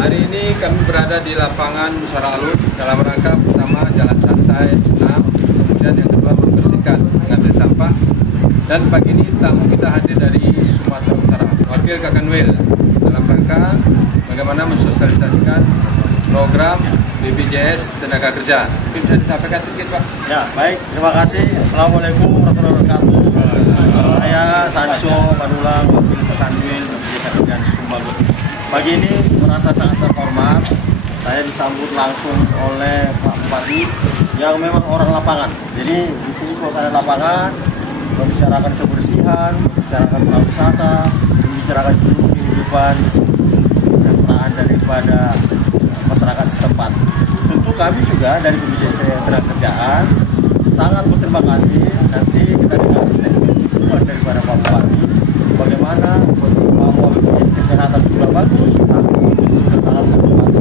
Hari ini kami berada di lapangan Musara Alun dalam rangka pertama jalan santai, senam, kemudian yang kedua membersihkan, mengambil sampah. Dan pagi ini tamu kita hadir dari Sumatera Utara, Wakil Kakanwil, dalam rangka bagaimana mensosialisasikan program BPJS Tenaga Kerja. Mungkin bisa disampaikan sedikit, Pak? Ya, baik. Terima kasih. Assalamualaikum warahmatullahi wabarakatuh. Saya Sancho Manulang, Wakil Kakanwil BPJS Tenaga Kerjaan Sumbawa. Pagi ini merasa sangat terhormat. Saya disambut langsung oleh Pak Bupati yang memang orang lapangan. Jadi di sini suasana lapangan, membicarakan kebersihan, membicarakan pariwisata, membicarakan seluruh kehidupan kesejahteraan daripada masyarakat setempat. Tentu kami juga dari BPJS Ketenagakerjaan sangat berterima kasih. Nanti kita dengar statement daripada Pak Bupati bagaimana bahwa BPJS Kesehatan sudah bagus, tapi untuk bertahap Pak Bupati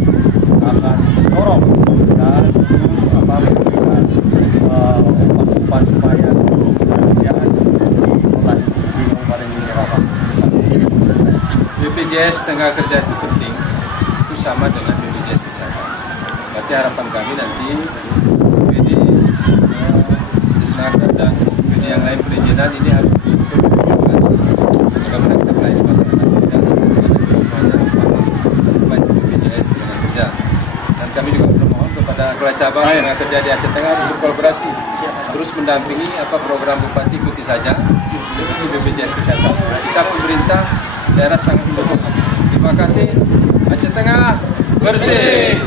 akan mendorong dan terus memberikan umpan supaya seluruh ketenagakerjaan di kota di Kabupaten Minahasa. Ini menurut saya. BPJS Tenaga Kerja itu penting, itu sama dengan BPJS Kesehatan. Berarti harapan kami nanti BPD, Disnaker dan BPD yang lain perizinan ini harus betul-betul berkomunikasi bagaimana kita melayani masyarakat dan semuanya paham BPJS Tenaga Kerja. Dan kami juga bermohon kepada kepala cabang Tenaga Kerja di Aceh Tengah untuk berkolaborasi, terus mendampingi apa program Bupati ikuti saja seperti BPJS Kesehatan. Kita pemerintah daerah sangat mendukung. Terima kasih. Aceh Tengah bersih.